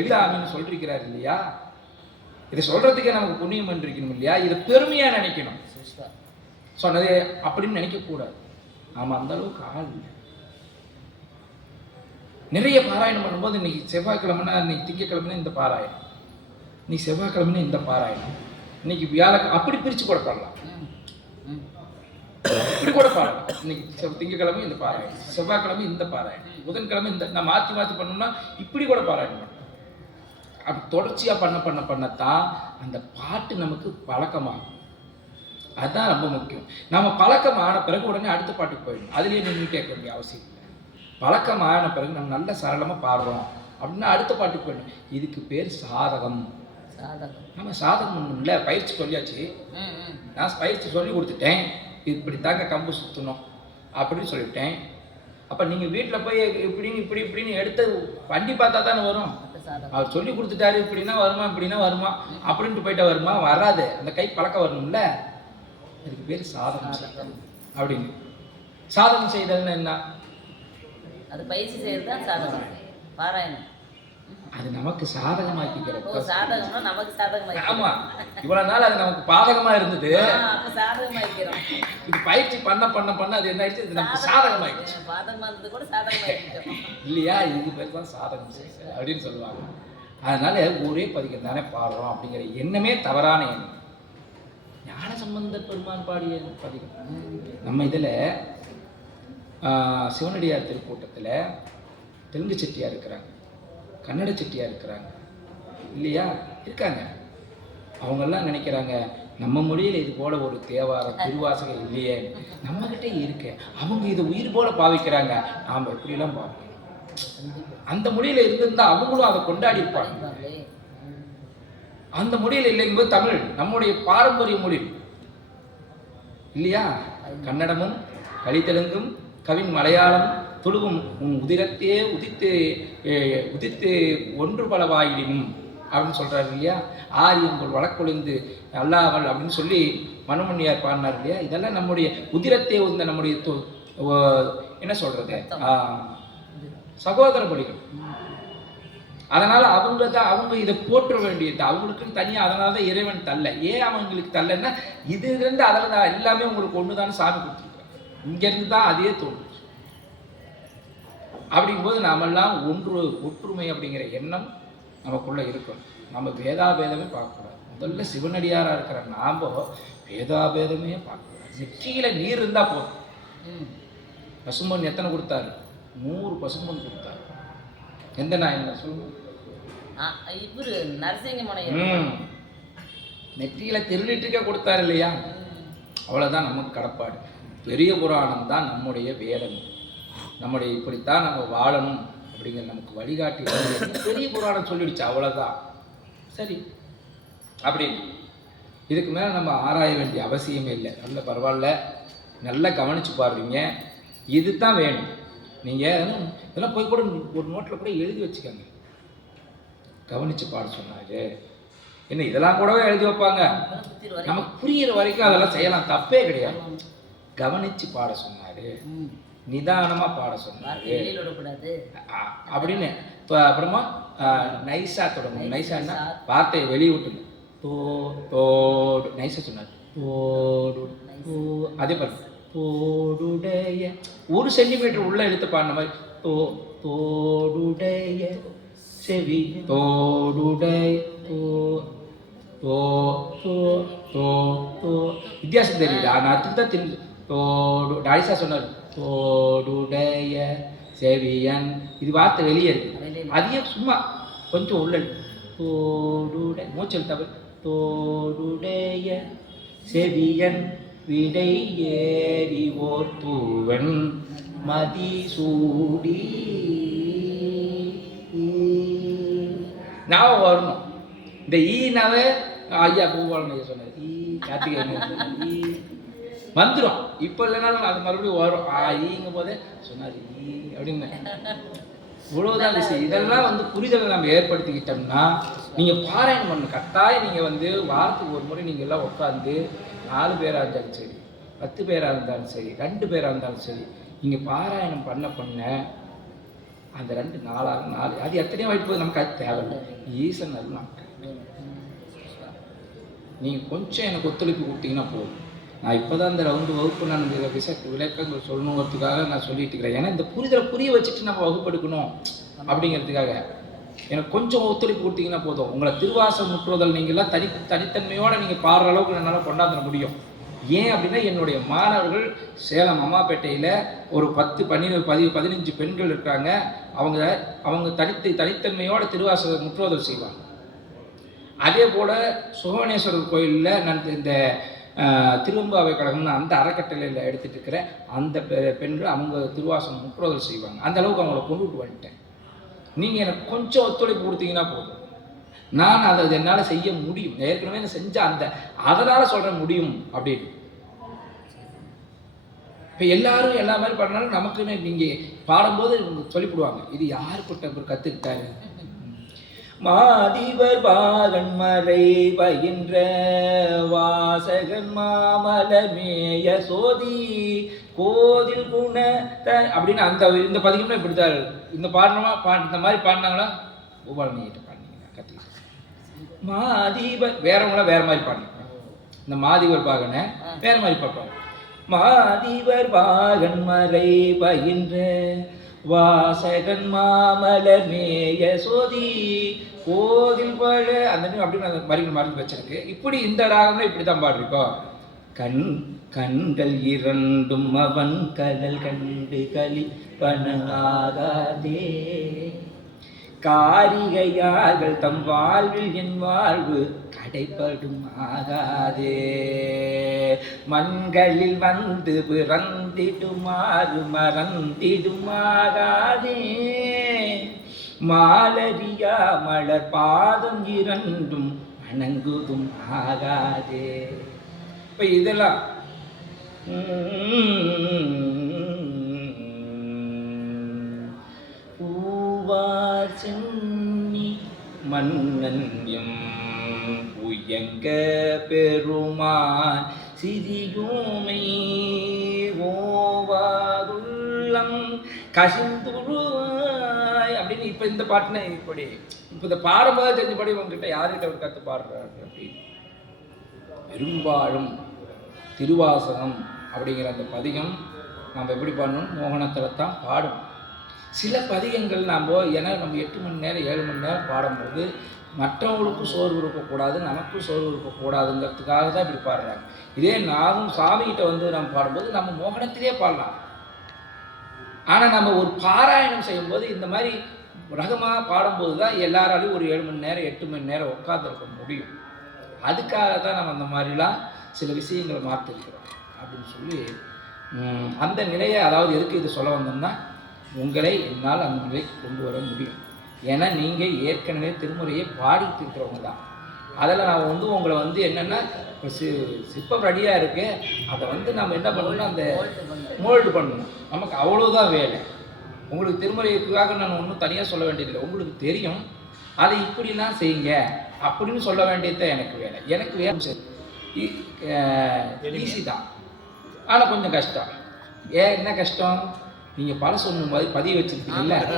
எளிதாமின்னு சொல்லிருக்கிறார் இல்லையா? இதை சொல்றதுக்கே நமக்கு புண்ணியம் பண்ணிருக்கணும் இல்லையா? இதை பெருமையா நினைக்கணும். சொன்னது அப்படின்னு நினைக்க கூடாது ஆமா அந்த அளவுக்கு ஆள் இல்லை. நிறைய பாராயணம் பண்ணும்போது இன்னைக்கு செவ்வாய்க்கிழமைனா இன்னைக்கு திங்கக்கிழமைனா இந்த பாராயணம். நீ செவ்வாய்க்கிழமைனா இந்த பாராயணம். இன்னைக்கு வியாழ அப்படி பிரிச்சு கூட பாடலாம். இப்படி கூட பாடலாம். இன்னைக்கு திங்கக்கிழமை இந்த பாராயணம். செவ்வாய்க்கிழமை இந்த பாராயணம். புதன்கிழமை இந்த நான் மாற்றி மாற்றி பண்ணோம்னா இப்படி கூட பாராயணம் பண்ணலாம் அப்படி தொடர்ச்சியாக பண்ண பண்ண பண்ணத்தான் அந்த பாட்டு நமக்கு பழக்கமாகும். அதுதான் ரொம்ப முக்கியம். நம்ம பழக்கம் ஆன பிறகு உடனே அடுத்த பாட்டுக்கு போயிடணும். அதுலேயே நின்று கேட்க வேண்டிய அவசியம் இல்லை. பழக்கம் ஆன பிறகு நம்ம நல்ல சரளமாக பாடுறோம் அப்படின்னா அடுத்த பாட்டுக்கு போயிடணும். இதுக்கு பேர் சாதகம். சாதகம். நம்ம சாதகம் இல்லை. பயிற்சி சொல்லியாச்சு. நான் பயிற்சி சொல்லி கொடுத்துட்டேன். இப்படி தாங்க கம்பு சுற்றணும் அப்படின்னு சொல்லிட்டேன் அப்போ நீங்கள் வீட்டில் போய் இப்படின்னு இப்படி இப்படின்னு எடுத்து வண்டி பார்த்தா தானே வரும். அவர் சொல்லி கொடுத்துட்டாரு இப்படின்னா வருமா இப்படின்னா வருமா அப்படின்ட்டு போயிட்டா வருமா? வராது. அந்த கை பழக்கம் வரணும்ல? அதுக்கு பேர் சாதகம் அப்படின்னு. சாதகம் செய்தல்னா என்ன? அது பயிற்சி செய்யறது தான் சாதகம் பாராயணம். அது நமக்கு சாதகமாக்கிக்கிற ஓ சாதகம்னா நமக்கு சாதகமா ஆமா இவ்வளவு நாள் அது நமக்கு பாதகமா இருந்தது. சாதகமாக்கிறோம் இது பயிற்சி பண்ண பண்ண பண்ண அது என்ன ஆயிடுச்சு நமக்கு சாதகமாயிடுச்சு. பாதகமா இருந்தது கூட சாதகமாக்கிட்டோம். இல்லையா? இது பேர் தான் சாதகம் அப்படின்னு சொல்லுவாங்க. அதனால ஒரே பதிகம் தானே பாடுறோம் அப்படிங்கிற எண்ணமே தவறான எண்ணம். ஞான சம்பந்தர் பெருமான் பாடிய பதிகம். நம்ம இதில் சிவனடியார் திருக்கூட்டத்தில் தெலுங்கு செட்டியார் இருக்கிறாங்க. கன்னட செட்டியாக இருக்கிறாங்க. இல்லையா? இருக்காங்க. அவங்கெல்லாம் நினைக்கிறாங்க நம்ம மொழியில் இது போல ஒரு தேவாரம் திருவாசகம் இல்லையே. நம்மக்கிட்ட இருக்கு. அவங்க இதை உயிர் போல பாவிக்கிறாங்க. நாம் எப்படிலாம் பார்ப்போம் அந்த மொழியில் இருந்திருந்தா அவங்களும் அதை கொண்டாடி இருப்பாங்க. அந்த மொழியில் இல்லைங்கும்போது தமிழ் நம்முடைய பாரம்பரிய மொழி. இல்லையா? கன்னடமும் கலித்தெலுங்கும் கவின் மலையாளம் தொழுவும் உன் உதிரத்தே உதித்து உதித்து ஒன்று பலவாயிடினும் அப்படின்னு சொல்கிறாரு இல்லையா? ஆரியங்கள் வழக்கொழிந்து அல்லாமல் அப்படின்னு சொல்லி மனமணியார் பாடினார் இல்லையா? இதெல்லாம் நம்முடைய உதிரத்தே உந்த நம்முடைய என்ன சொல்கிறது சகோதர மொழிகள். அதனால் அவங்க தான் அவங்க இதை போற்ற வேண்டியது. அவங்களுக்குன்னு தனியாக அதனால தான் இறைவன் தள்ள ஏன் அவங்களுக்கு தள்ளன்னா இதுலேருந்து அதில் தான் எல்லாமே உங்களுக்கு ஒன்று தானே சாமி கொடுத்துருக்காங்க இங்கேருந்து தான் அதே தோணும் அப்படிங்கும்போது நாமெல்லாம் ஒன்று ஒற்றுமை அப்படிங்கிற எண்ணம் நமக்குள்ள இருக்கும். நம்ம வேதாபேதமே பார்க்கக்கூடாது. முதல்ல சிவனடியாராக இருக்கிற நாம வேதாபேதமே பார்க்கக்கூடாது. நெற்றியில நீர் இருந்தால் போதும். பசும்பொன் எத்தனை கொடுத்தாரு? நூறு பசும்பொன் கொடுத்தாரு. எந்த நாயன் சொல்லுங்க? ஆ, இவரு நரசிங்கமனையர் நெற்றியில திருநீட்டுக்கே கொடுத்தாரு இல்லையா? ம். அவ்வளவுதான் நமக்கு கடப்பாடு. பெரிய புராணம் தான் நம்முடைய வேதம். நம்முடைய இப்படித்தான் நம்ம வாழணும் அப்படிங்கிற நமக்கு வழிகாட்டி பெரிய புராணம் சொல்லிடுச்சு அவ்வளோதான் சரி அப்படின்னு. இதுக்கு மேலே நம்ம ஆராய வேண்டிய அவசியமே இல்லை. நல்ல பரவாயில்ல. நல்லா கவனித்து பாருவீங்க இதுதான் வேணும். நீங்கள் இதெல்லாம் போய் கூட ஒரு நோட்டில் கூட எழுதி வச்சுக்கோங்க. கவனிச்சு பாட சொன்னாரு. என்ன இதெல்லாம் கூடவே எழுதி வைப்பாங்க? நமக்கு புரியிற வரைக்கும் அதெல்லாம் செய்யலாம். தப்பே கிடையாது. கவனித்து பாட சொன்னார். ம். நிதானமா பாட சொன்னாரு. அப்படின்னு. இப்போ அப்புறமா நைஸா தொடங்கும். நைஸான்னா நைஸா. வார்த்தையை வெளியே விட்டுங்க தோ தோடு நைஸா சொன்னார். தோடு அதே பாரு தோடுடைய ஒரு சென்டிமீட்டர் உள்ள எடுத்து பாடின மாதிரி தோ தோடுடைய செவி. தோடுடைய தோ தோ தோ தோ தோ. வித்தியாசம் தெரியுது. ஆனால் அதுக்கு தான் தெரியுது தோடு டாய்ஸா சொன்னார். தோடுடைய செவியன். இது வார்த்தை வெளியே இருக்கு. அதையே சும்மா கொஞ்சம் உள்ள இழுத்து. தோடுடைய மூச்சு தவிர தோடுடைய செவியன் விடை ஏறி ஓர் தூவன். மதிசூடி ஞாபகம் வரணும். இந்த ஈனாவே ஐயா ஐயா சொன்னார். ஈ ஈ வந்துடும் இப்போ இல்லைனாலும் அது மறுபடியும் வரும். ஆ ஈங்கும் போதே சொன்னார் ஈ அப்படின்னு இவ்வளோதான் விஷயம். இதெல்லாம் வந்து புரிதலை நம்ம ஏற்படுத்திக்கிட்டோம்னா நீங்கள் பாராயணம் பண்ணணும். கட்டாயம் நீங்கள் வந்து வாரத்துக்கு ஒரு முறை நீங்கள் எல்லாம் உட்காந்து நாலு பேராக இருந்தாலும் சரி பத்து பேராக இருந்தாலும் சரி ரெண்டு பேராக இருந்தாலும் சரி நீங்கள் பாராயணம் பண்ண பண்ண அந்த ரெண்டு நாலாக நாலு அது எத்தனையோ வாய்ப்பு போகுது. நமக்கு அது தேவையில்லை. ஈசன் அது நமக்கு. நீங்கள் கொஞ்சம் எனக்கு ஒத்துழைப்பு கொடுத்தீங்கன்னா போதும். நான் இப்போ தான் இந்த ரவுண்டு வகுப்பு நான் இந்த விச விளக்கங்கள் சொல்லணுங்கிறதுக்காக நான் சொல்லிட்டு இருக்கிறேன். ஏன்னா இந்த புரிதலை புரிய வச்சுட்டு நம்ம வகுப்பு எடுக்கணும் அப்படிங்கிறதுக்காக. எனக்கு கொஞ்சம் ஒத்துழைப்பு கொடுத்தீங்கன்னா போதும். உங்களை திருவாசம் முற்றுவதல் நீங்களாம் தனி தனித்தன்மையோடு நீங்கள் பாடுற அளவுக்கு என்னால் கொண்டாந்துட முடியும். ஏன் அப்படின்னா என்னுடைய மாணவர்கள் சேலம் அம்மாப்பேட்டையில் ஒரு பத்து பன்னிரெண்டு பதி பதினஞ்சு பெண்கள் இருக்காங்க. அவங்க அவங்க தனித்து தனித்தன்மையோட திருவாசக முற்றுவதல் செய்வாங்க. அதே போல் சுகவனேஸ்வரர் கோயிலில் நான் இந்த திருவம்பாவை கழகம்னு அந்த அறக்கட்டளையில் எடுத்துகிட்டு இருக்கிற அந்த பெ- பெண்கள் அவங்க திருவாசகம் முற்றுவதல் செய்வாங்க. அந்த அளவுக்கு அவங்கள கொண்டுட்டு வந்துட்டேன். நீங்கள் எனக்கு கொஞ்சம் ஒத்துழைப்பு கொடுத்தீங்கன்னா போதும். நான் அதை என்னால் செய்ய முடியும். ஏற்கனவே நான் செஞ்ச அந்த அதனால் சொல்ற முடியும் அப்படின்னு. இப்போ எல்லாரும் எல்லா மாதிரி பண்ணாலும் நமக்குன்னு நீங்கள் பாடும்போது சொல்லிவிடுவாங்க இது யாருக்கிட்ட ஒரு கற்றுக்கிட்டாரு மாதிவர் பாகன்மறை பயின்ற வாசகன் மாமலமேய சோதி கோதில் குண த அப்படின்னு அந்த இந்த பதிகம்னா இப்படி தான் இந்த பாடணுமா பா இந்த மாதிரி பாடினாங்களா? பூபாலனிகிட்ட பாடினீங்க கத்தி மாதிபர் வேறவங்களாம் வேற மாதிரி பாடினாங்க இந்த மாதிவர் பாகனை வேற மாதிரி பாடுவாங்க. மாதிவர் பாகன் மறை பயின்ற வாசகன் மாமலமேய சோதி கோதில் பழ அந்த மாதிரி அப்படின்னு அந்த மறிகள் மறந்து வச்சிருக்கு. இப்படி இந்த ராகம்னா இப்படி தான் பாடிருக்கோம். கண் கண்கள் இரண்டும் அவன் கடல் கண்டு களி பணாகாதே காரிகையார்கள் தம் வாழ்வில் என் வாழ்வு கடைப்படும் ஆகாதே. மண்களில் வந்து பிறந்திடுமாறு மறந்திடுமாகாதே. மாலரியா மலர் பாதம் இரண்டும் வணங்குதும் ஆகாதே. இப்போ இதெல்லாம் பூவார் சென்னி மன்னன் எம் உயங்க பெருமான் சிறியோமை ஓவாதுள்ளம் கசிந்துருவான் கசிந்துருவாய் அப்படின்னு இப்போ இந்த பாட்டுனா இப்படி. இப்போ இந்த பாடும்போது தெரிஞ்சபடி உங்ககிட்ட யார்கிட்ட அவர் கற்று பாடுறாரு அப்படின்னு பெரும்பாலும் திருவாசகம் அப்படிங்கிற அந்த பதிகம் நம்ம எப்படி பண்ணணும் மோகனத்தில் தான் பாடும். சில பதிகங்கள் நாம் ஏன்னா நம்ம எட்டு மணி நேரம் ஏழு மணி நேரம் பாடும்போது மற்றவங்களுக்கும் சோர்வு இருக்கக்கூடாது நமக்கும் சோர்வு இருக்கக்கூடாதுங்கிறதுக்காக தான் இப்படி பாடுறாங்க. இதே நாமும் சாமிகிட்ட வந்து நம்ம பாடும்போது நம்ம மோகனத்திலே பாடலாம். ஆனால் நம்ம ஒரு பாராயணம் செய்யும்போது இந்த மாதிரி ரகமாக பாடும்போது தான் எல்லாராலையும் ஒரு ஏழு மணி நேரம் எட்டு மணி நேரம் உட்காந்துருக்க முடியும். அதுக்காக தான் நம்ம அந்த மாதிரிலாம் சில விஷயங்களை மாற்றிருக்கிறோம் அப்படின்னு சொல்லி அந்த நிலையை அதாவது எதுக்கு இது சொல்ல வந்தோம்னா உங்களை என்னால் அந்த நிலைக்கு கொண்டு வர முடியும். ஏன்னா நீங்கள் ஏற்கனவே திருமுறையை பாடிட்டு இருக்கிறவங்க தான். அதில் நான் வந்து உங்களை வந்து என்னென்னா சி சிற்பம் ரெடியாக இருக்கு. அதை வந்து நம்ம என்ன பண்ணணும்னா அந்த மோல்டு பண்ணணும். நமக்கு அவ்வளோதான் வேலை. உங்களுக்கு திருமுறைக்காக நான் ஒன்றும் தனியாக சொல்ல வேண்டியதில்லை. உங்களுக்கு தெரியும். அதை இப்படிலாம் செய்யுங்க. அப்படின்னு சொல்ல வேண்டியது எனக்கு வேலை. எனக்கு வேலை ஈஸி தான். ஆனால் கொஞ்சம் கஷ்டம். ஏன் என்ன கஷ்டம்? நீங்கள் பழசு ஒன்று மாதிரி பதிய வச்சிருக்கீங்கல்ல. அதை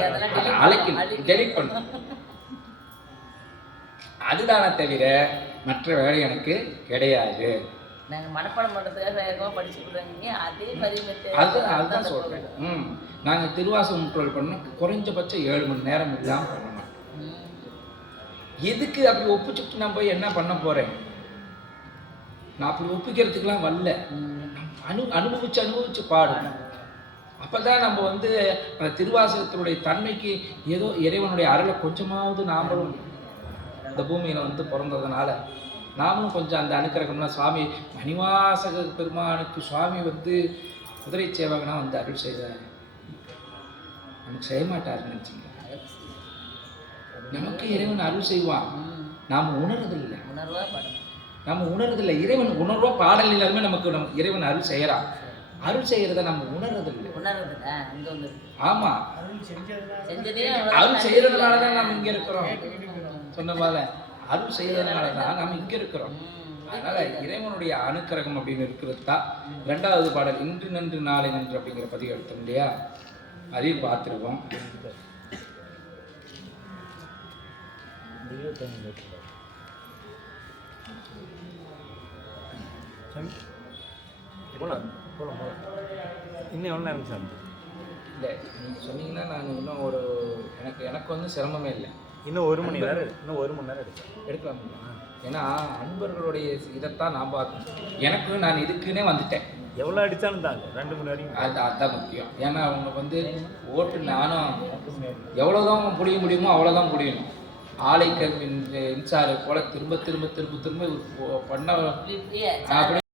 அழைக்கணும். டெலிட் பண்ணணும். அதுதானே தவிர மற்ற வேலை எனக்கு கிடையாது. நாங்க மனப்பாடம் பண்றதுக்காக வேகமா படிச்சு கொடுறாங்க அதே மாதிரி அது தான் அதுதான் சொல்கிறேன். ம். நாங்கள் திருவாசகம் முற்றோல் பண்ணோம் குறைஞ்சபட்சம் ஏழு மணி நேரம் இல்லாமல் பண்ணணும். எதுக்கு அப்படி ஒப்பிச்சுட்டு நான் போய் என்ன பண்ண போகிறேன் நான் அப்படி ஒப்பிக்கிறதுக்கெலாம் வரல. அனு அனுபவிச்சு அனுபவிச்சு பாடணும் அப்போ தான் நம்ம வந்து அந்த திருவாசகத்தினுடைய தன்மைக்கு ஏதோ இறைவனுடைய அருளை கொஞ்சமாவது நாமளும் இந்த பூமியில் வந்து பிறந்ததுனால நாமளும் கொஞ்சம் அந்த அனுக்கிரகம்னா சுவாமி மணிவாசக பெருமானுக்கு சுவாமி வந்து குதிரை சேவகனா வந்து அருள் செய்தார் நமக்கு செய்ய மாட்டாருன்னு நினச்சிங்க நமக்கு இறைவன் அருள் செய்வான். நாம் உணர்றதில்லை. உணர்வா படம் நம்ம உணர்றதில்லை. இறைவன் உணர்வா பாடல் இல்லாமே நமக்கு நம்ம இறைவன் அருள் செய்கிறான் அருள் செய்கிறத நம்ம உணர்றதில்லை. உணர்வது ஆ அங்க வந்து ஆமா. செஞ்சதே அருள் செய்யறதுனால தான் நம்ம இங்க இருக்கிறோம். சொன்ன போல அருள் செய்ததுனால தான் நம்ம இங்கே இருக்கிறோம். அதனால் இறைவனுடைய அனுக்கிரகம் அப்படின்னு இருக்கிறது தான் ரெண்டாவது பாடல் இன்று நன்று நாளை நன்று அப்படிங்கிற பதிவு எடுத்தோம் இல்லையா? அதையும் பார்த்துருக்கோம் இன்னும் எவ்வளோ நேரம் சார்? இல்லை நீங்கள் சொன்னீங்கன்னா நான் இன்னும் ஒரு எனக்கு எனக்கு வந்து சிரமமே இல்லை. இன்னும் ஒரு மணி நேரம் இன்னும் ஒரு மணி நேரம் எடுக்கும் எடுக்கலாம். ஏன்னா அன்பர்களுடைய இதைத்தான் நான் பார்க்கணும். எனக்கு நான் இதுக்குன்னே வந்துட்டேன். எவ்வளோ அடித்தாலும் தாங்க. ரெண்டு மணி வரைக்கும் அது அதுதான் முக்கியம். ஏன்னா அவங்க வந்து ஓட்டு நானும் எவ்வளோதான் புடிய முடியுமோ அவ்வளோதான் புடியணும். ஆலைக்கல் மின் மின்சார போல திரும்ப திரும்ப திரும்ப திரும்ப பண்ண அப்படி